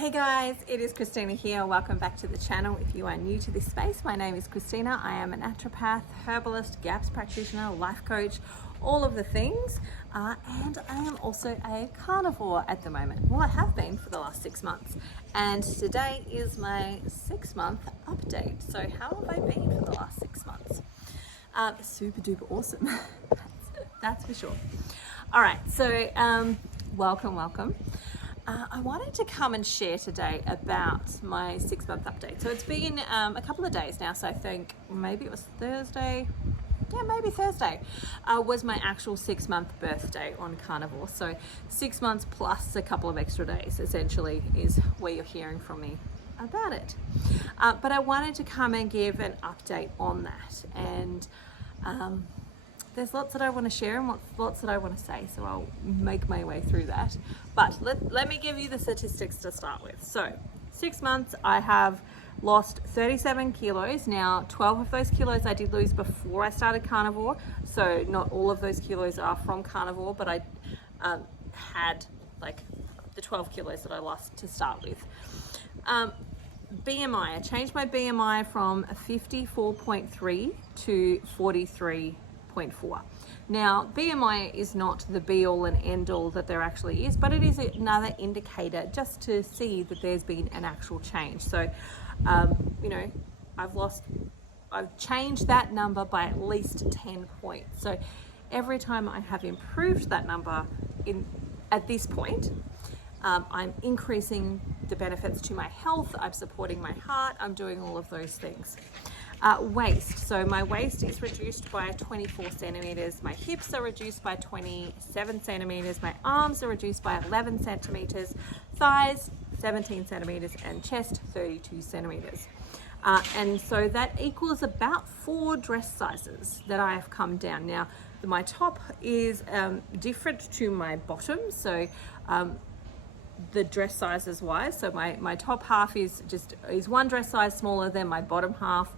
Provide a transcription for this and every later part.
Hey guys, it is Christina here. Welcome back to the channel. If you are new to this space, my name is Christina. I am a naturopath, herbalist, GAPS practitioner, life coach, all of the things. And I am also a carnivore at the moment. Well, I have been for the last 6 months. And today is my 6-month update. So how have I been for the last 6 months? Super duper awesome. That's for sure. All right, so welcome. I wanted to come and share today about my 6-month update. So it's been a couple of days now, so I think maybe it was Thursday. Yeah, maybe Thursday was my actual 6-month birthday on Carnivore. So 6 months plus a couple of extra days essentially is where you're hearing from me about it. But I wanted to come and give an update on that. And there's lots that I want to share and lots that I want to say, so I'll make my way through that. But let me give you the statistics to start with. So 6 months, I have lost 37 kilos. Now 12 of those kilos I did lose before I started Carnivore, so not all of those kilos are from Carnivore, but I had like the 12 kilos that I lost to start with. BMI, I changed my BMI from 54.3 to 43.4. Now, BMI is not the be all and end all that there actually is, but it is another indicator just to see that there's been an actual change. So, I've changed that number by at least 10 points. So every time I have improved that number at this point, I'm increasing the benefits to my health, I'm supporting my heart, I'm doing all of those things. Waist, so my waist is reduced by 24 centimeters, my hips are reduced by 27 centimeters, my arms are reduced by 11 centimeters, thighs 17 centimeters, and chest 32 centimeters. And so that equals about 4 dress sizes that I have come down. Now, my top is different to my bottom, so the dress sizes wise, so my top half is 1 dress size smaller than my bottom half,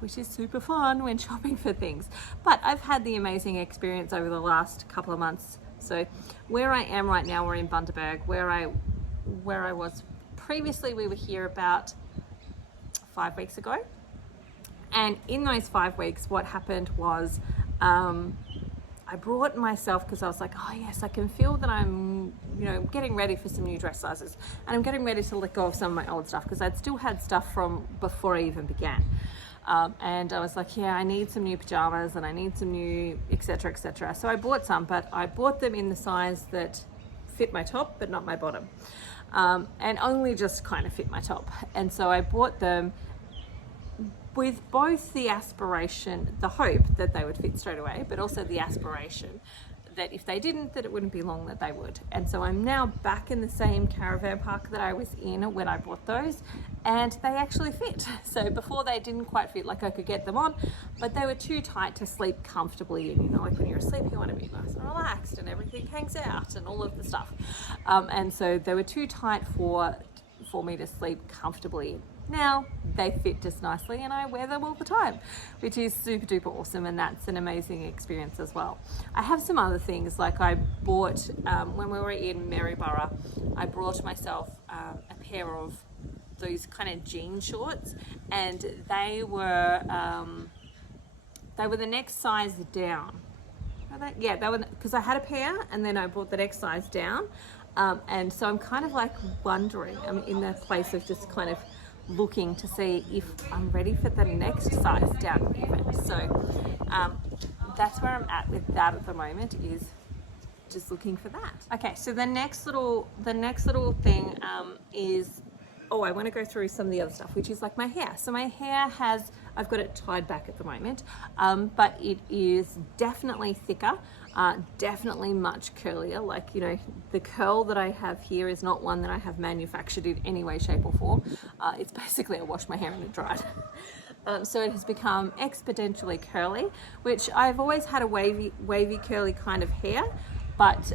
which is super fun when shopping for things. But I've had the amazing experience over the last couple of months. So where I am right now, we're in Bundaberg. Where I was previously, we were here about 5 weeks ago, and in those 5 weeks what happened was I brought myself, because I was like, oh yes, I can feel that I'm getting ready for some new dress sizes, and I'm getting ready to let go of some of my old stuff, because I'd still had stuff from before I even began. And I was like, yeah, I need some new pajamas and I need some new etc. etc. So I bought some, but I bought them in the size that fit my top but not my bottom, and only just kind of fit my top. And so I bought them with both the aspiration, the hope that they would fit straight away, but also the aspiration that if they didn't, that it wouldn't be long that they would. And so I'm now back in the same caravan park that I was in when I bought those, and they actually fit. So before they didn't quite fit, like I could get them on, but they were too tight to sleep comfortably in. Like when you're asleep, you want to be nice and relaxed and everything hangs out and all of the stuff. And so they were too tight for me to sleep comfortably in. Now they fit just nicely and I wear them all the time, which is super duper awesome, and that's an amazing experience as well. I have some other things, like I bought, when we were in Maryborough, I brought myself a pair of those kind of jean shorts, and they were the next size down. Yeah, they were, because I had a pair and then I bought the next size down, and so I'm kind of like wondering, I'm in the place of just kind of looking to see if I'm ready for the next size down even. So that's where I'm at with that at the moment, is just looking for that. Okay, so the next little thing is, I want to go through some of the other stuff, which is like my hair. So my hair I've got it tied back at the moment, but it is definitely thicker, definitely much curlier. Like, the curl that I have here is not one that I have manufactured in any way, shape or form. It's basically I washed my hair and it dried. So it has become exponentially curly, which I've always had a wavy curly kind of hair, but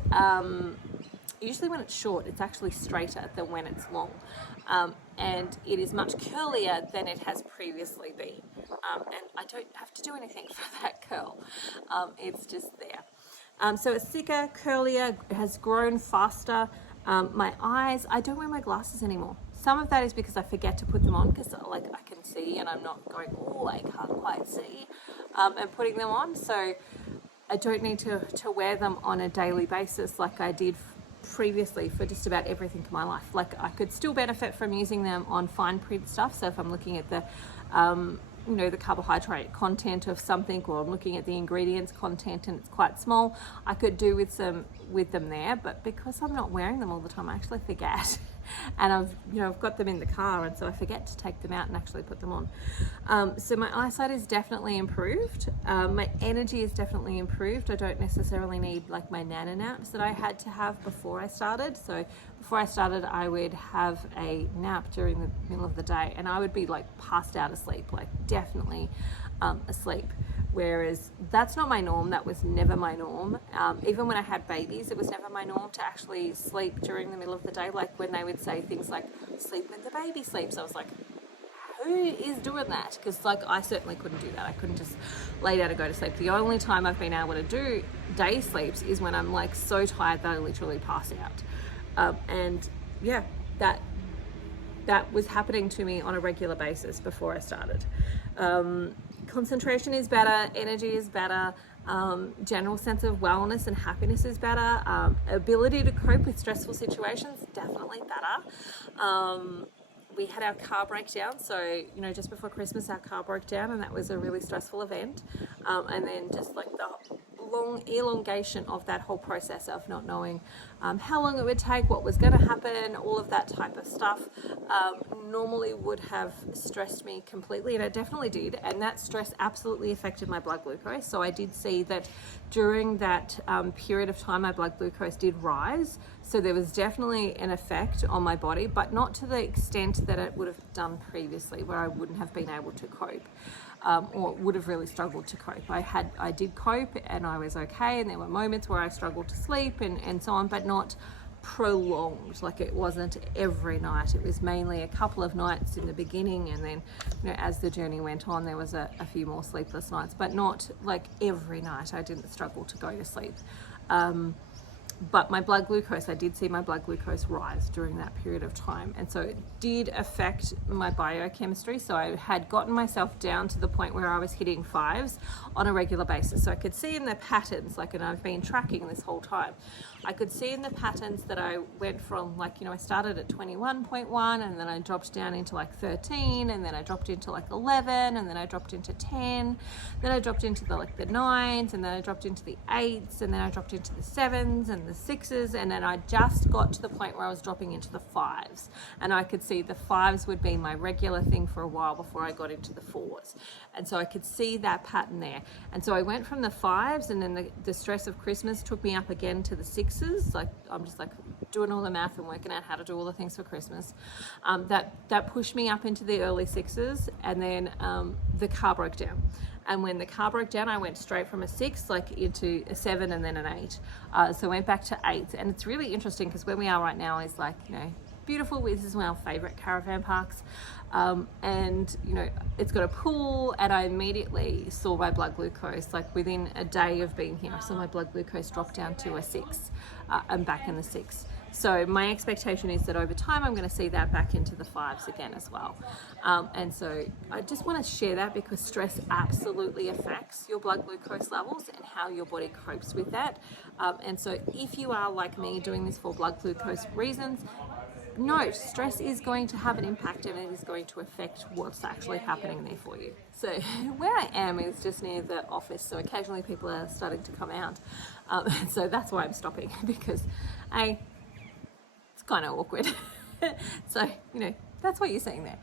usually when it's short, it's actually straighter than when it's long. And it is much curlier than it has previously been. And I don't have to do anything for that curl. It's just there. So it's thicker, curlier, it has grown faster, My eyes, I don't wear my glasses anymore. Some of that is because I forget to put them on, because like I can see and I'm not going, oh, I can't quite see, and putting them on. So I don't need to wear them on a daily basis like I did previously for just about everything in my life. Like I could still benefit from using them on fine print stuff. So if I'm looking at the the carbohydrate content of something, or I'm looking at the ingredients content and it's quite small, I could do with them there. But because I'm not wearing them all the time, I actually forget. And I've got them in the car, and so I forget to take them out and actually put them on. So my eyesight is definitely improved. My energy is definitely improved. I don't necessarily need like my nana naps that I had to have before I started. So before I started, I would have a nap during the middle of the day, and I would be like passed out asleep, like definitely asleep. Whereas that's not my norm. That was never my norm. Even when I had babies, it was never my norm to actually sleep during the middle of the day. Like when they would say things like, sleep when the baby sleeps, I was like, who is doing that? Because like I certainly couldn't do that. I couldn't just lay down and go to sleep. The only time I've been able to do day sleeps is when I'm like so tired that I literally pass out. And yeah, that was happening to me on a regular basis before I started. Concentration is better, energy is better, general sense of wellness and happiness is better, ability to cope with stressful situations, definitely better. We had our car breakdown, so just before Christmas our car broke down, and that was a really stressful event. And then just like the long elongation of that whole process of not knowing how long it would take, what was going to happen, all of that type of stuff normally would have stressed me completely, and it definitely did. And that stress absolutely affected my blood glucose. So I did see that during that period of time my blood glucose did rise. So there was definitely an effect on my body, but not to the extent that it would have done previously, where I wouldn't have been able to cope. Or would have really struggled to cope. I did cope and I was okay, and there were moments where I struggled to sleep and so on, but not prolonged. Like it wasn't every night. It was mainly a couple of nights in the beginning, and then as the journey went on there was a few more sleepless nights, but not like every night. I didn't struggle to go to sleep. But my blood glucose, I did see my blood glucose rise during that period of time. And so it did affect my biochemistry. So I had gotten myself down to the point where I was hitting 5s on a regular basis. So I could see in the patterns, and I've been tracking this whole time, I could see in the patterns that I went from I started at 21.1, and then I dropped down into 13, and then I dropped into 11, and then I dropped into 10, then I dropped into the 9s, and then I dropped into the 8s, and then I dropped into the 7s and the 6s, and then I just got to the point where I was dropping into the 5s, and I could see the 5s would be my regular thing for a while before I got into the 4s. And so I could see that pattern there. And so I went from the 5s, and then the stress of Christmas took me up again to the 6s. I'm just doing all the math and working out how to do all the things for Christmas. That pushed me up into the early 6s, and then the car broke down. And when the car broke down, I went straight from a 6 into a 7 and then an 8. So I went back to 8s. And it's really interesting because where we are right now is beautiful. This is one of our favorite caravan parks. And it's got a pool, and I immediately saw my blood glucose, within a day of being here, I saw my blood glucose drop down to a 6. I'm back in the 6. So my expectation is that over time I'm going to see that back into the 5s again as well. And so I just want to share that because stress absolutely affects your blood glucose levels and how your body copes with that. And so if you are like me doing this for blood glucose reasons, note, stress is going to have an impact, and it is going to affect what's actually happening there for you. So where I am is just near the office, so occasionally people are starting to come out. So that's why I'm stopping, because it's kind of awkward. So, that's what you're seeing there.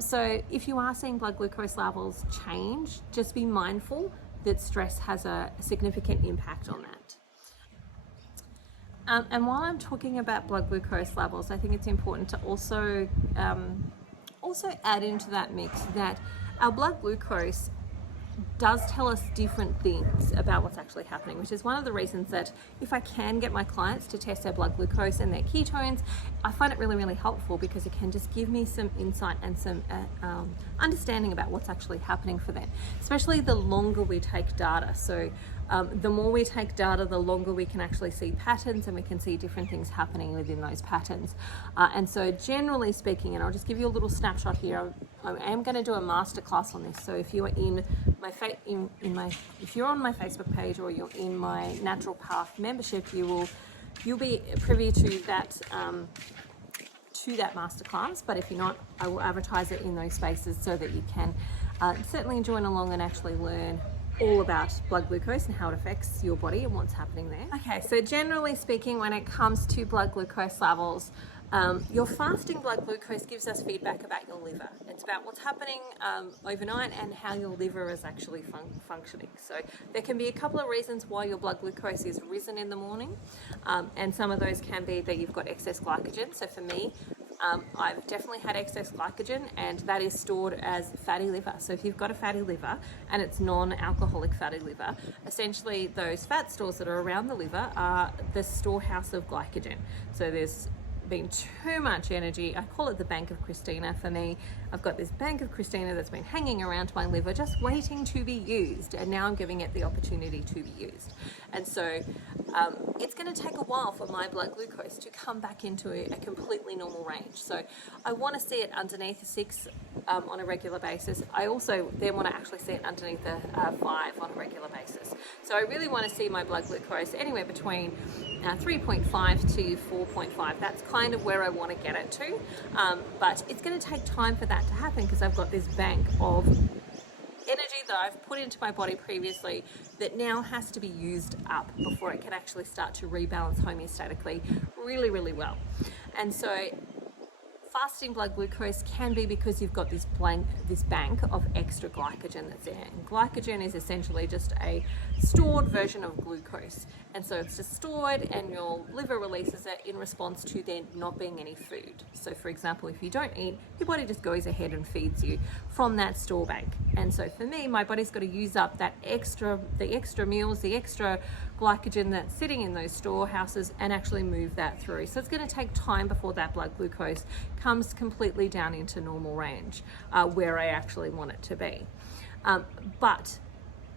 So if you are seeing blood glucose levels change, just be mindful that stress has a significant impact on that. And while I'm talking about blood glucose levels, I think it's important to also add into that mix that our blood glucose does tell us different things about what's actually happening, which is one of the reasons that if I can get my clients to test their blood glucose and their ketones, I find it really, really helpful because it can just give me some insight and some understanding about what's actually happening for them, especially the longer we take data. So the more we take data, the longer we can actually see patterns, and we can see different things happening within those patterns. And so generally speaking, and I'll just give you a little snapshot here, I am going to do a masterclass on this. So if you are in my if you're on my Facebook page, or you're in my Natural Path membership, you'll be privy to that masterclass. But if you're not, I will advertise it in those spaces so that you can certainly join along and actually learn all about blood glucose and how it affects your body and what's happening there. Okay, so generally speaking, when it comes to blood glucose levels, your fasting blood glucose gives us feedback about your liver. It's about what's happening overnight and how your liver is actually functioning. So there can be a couple of reasons why your blood glucose is risen in the morning, and some of those can be that you've got excess glycogen. So for me, I've definitely had excess glycogen, and that is stored as fatty liver. So if you've got a fatty liver and it's non-alcoholic fatty liver, essentially those fat stores that are around the liver are the storehouse of glycogen. So there's been too much energy. I call it the Bank of Christina. For me, I've got this Bank of Christina that's been hanging around my liver just waiting to be used, and now I'm giving it the opportunity to be used. And so it's going to take a while for my blood glucose to come back into a completely normal range. So I want to see it underneath a 6 on a regular basis. I also then want to actually see it underneath a 5 on a regular basis. So I really want to see my blood glucose anywhere between 3.5 to 4.5. That's kind of where I want to get it to. But it's going to take time for that to happen, because I've got this bank of energy that I've put into my body previously that now has to be used up before it can actually start to rebalance homeostatically really, really well. And so fasting blood glucose can be because you've got this bank of extra glycogen that's there. And glycogen is essentially just a stored version of glucose. And so it's just stored, and your liver releases it in response to there not being any food. So for example, if you don't eat, your body just goes ahead and feeds you from that store bank. And so for me, my body's got to use up the extra meals, the extra glycogen that's sitting in those storehouses, and actually move that through. So it's going to take time before that blood glucose comes completely down into normal range, where I actually want it to be. But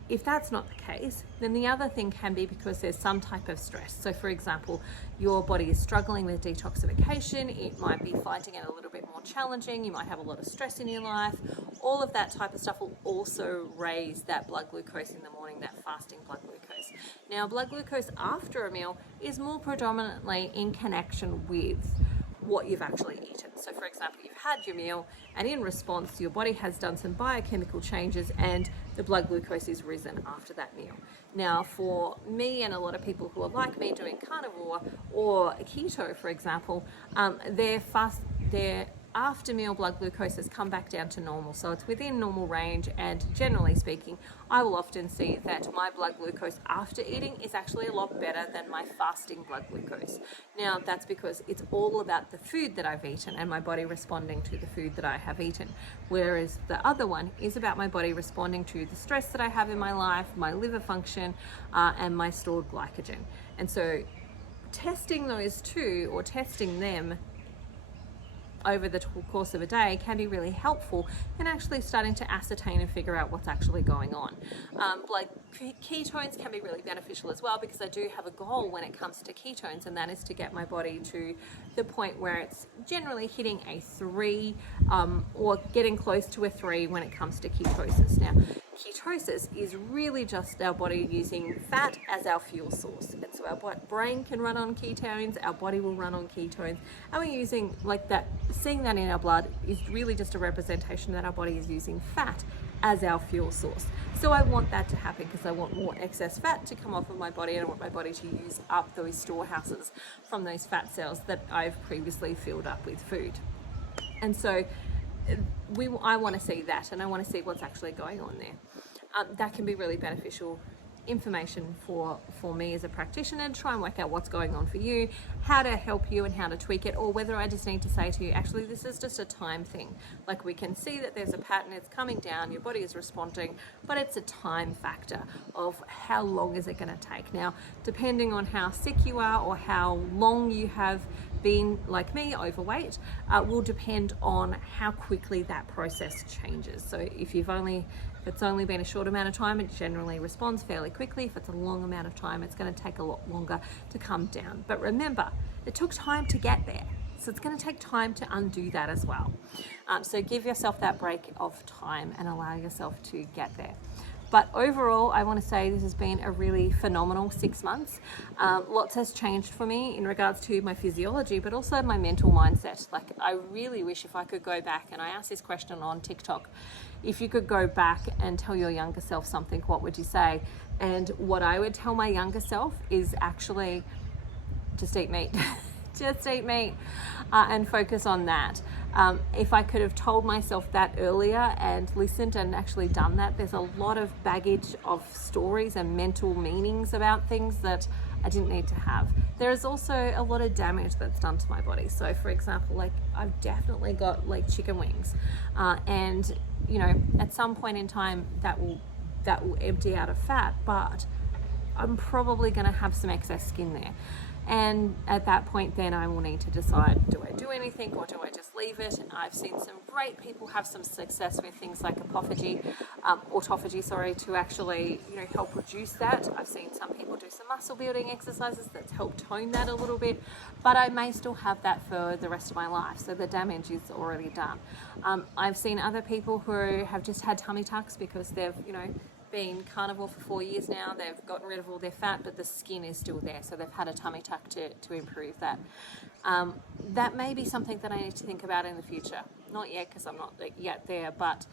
if that's not the case, then the other thing can be because there's some type of stress. So for example, your body is struggling with detoxification. It might be finding it a little bit more challenging. You might have a lot of stress in your life. All of that type of stuff will also raise that blood glucose in the morning, that fasting blood glucose. Now, blood glucose after a meal is more predominantly in connection with what you've actually eaten. So for example, you've had your meal, and in response, your body has done some biochemical changes, and the blood glucose is risen after that meal. Now, for me and a lot of people who are like me doing carnivore or keto, for example, their after meal blood glucose has come back down to normal. So it's within normal range, and generally speaking, I will often see that my blood glucose after eating is actually a lot better than my fasting blood glucose. Now, that's because it's all about the food that I've eaten and my body responding to the food that I have eaten. Whereas the other one is about my body responding to the stress that I have in my life, my liver function, and my stored glycogen. And so testing those two, or testing them over the course of a day, can be really helpful in actually starting to ascertain and figure out what's actually going on. Like ketones can be really beneficial as well, because I do have a goal when it comes to ketones, and that is to get my body to the point where it's generally hitting a 3 or getting close to a 3 when it comes to ketosis. Now, ketosis is really just our body using fat as our fuel source. And so our brain can run on ketones, our body will run on ketones, and we're using like that, seeing that in our blood is really just a representation that our body is using fat as our fuel source. So I want that to happen, because I want more excess fat to come off of my body, and I want my body to use up those storehouses from those fat cells that I've previously filled up with food. And so I want to see that, and I want to see what's actually going on there. That can be really beneficial information for me as a practitioner, to try and work out what's going on for you, how to help you and how to tweak it, or whether I just need to say to you, actually, this is just a time thing. Like, we can see that there's a pattern, it's coming down, your body is responding, but it's a time factor of how long is it going to take. Now, depending on how sick you are or how long you have been, like me, overweight, will depend on how quickly that process changes. So if it's only been a short amount of time, it generally responds fairly quickly. If it's a long amount of time, it's going to take a lot longer to come down. But remember, it took time to get there. So it's going to take time to undo that as well. So give yourself that break of time and allow yourself to get there. But overall, I want to say this has been a really phenomenal 6 months. Lots has changed for me in regards to my physiology, but also my mental mindset. Like, I really wish if I could go back, and I asked this question on TikTok, if you could go back and tell your younger self something, what would you say? And what I would tell my younger self is actually just eat meat. Just eat meat and focus on that. If I could have told myself that earlier and listened and actually done that, there's a lot of baggage of stories and mental meanings about things that I didn't need to have. There is also a lot of damage that's done to my body. So for example, like, I've definitely got like chicken wings, and you know, at some point in time that will empty out of fat, but I'm probably going to have some excess skin there. And at that point, then I will need to decide, do I do anything or do I just leave it? And I've seen some great people have some success with things like autophagy, to actually, you know, help reduce that. I've seen some people do some muscle building exercises that's helped tone that a little bit, but I may still have that for the rest of my life. So the damage is already done. I've seen other people who have just had tummy tucks because they've, you know, been carnivore for 4 years now. They've gotten rid of all their fat, but the skin is still there, so they've had a tummy tuck to improve that. That may be something that I need to think about in the future. Not yet, because I'm not yet there, but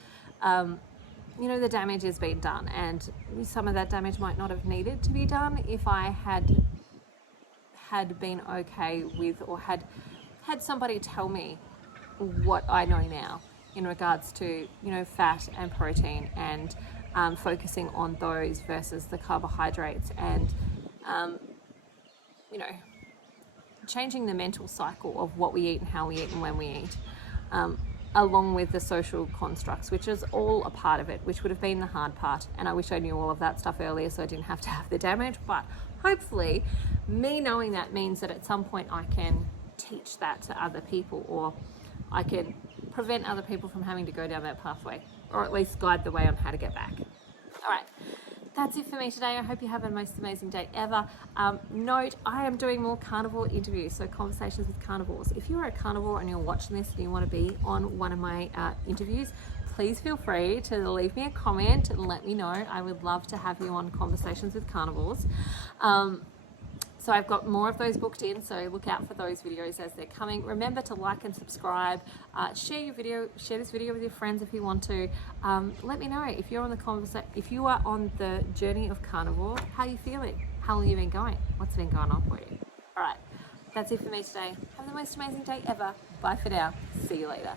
you know, the damage has been done, and some of that damage might not have needed to be done if I had been okay with, or had somebody tell me what I know now in regards to, you know, fat and protein, and focusing on those versus the carbohydrates, and you know, changing the mental cycle of what we eat and how we eat and when we eat, along with the social constructs, which is all a part of it, which would have been the hard part. And I wish I knew all of that stuff earlier so I didn't have to have the damage, but hopefully me knowing that means that at some point I can teach that to other people, or I can prevent other people from having to go down that pathway, or at least guide the way on how to get back. All right, that's it for me today. I hope you have a most amazing day ever. Note, I am doing more carnivore interviews, so conversations with carnivores. If you are a carnivore and you're watching this and you want to be on one of my interviews, please feel free to leave me a comment and let me know. I would love to have you on conversations with carnivores. So I've got more of those booked in, so look out for those videos as they're coming. Remember to like and subscribe, share this video with your friends if you want to. Let me know if you're on if you are on the journey of carnivore, how are you feeling? How long have you been going? What's been going on for you? All right, that's it for me today. Have the most amazing day ever. Bye for now. See you later.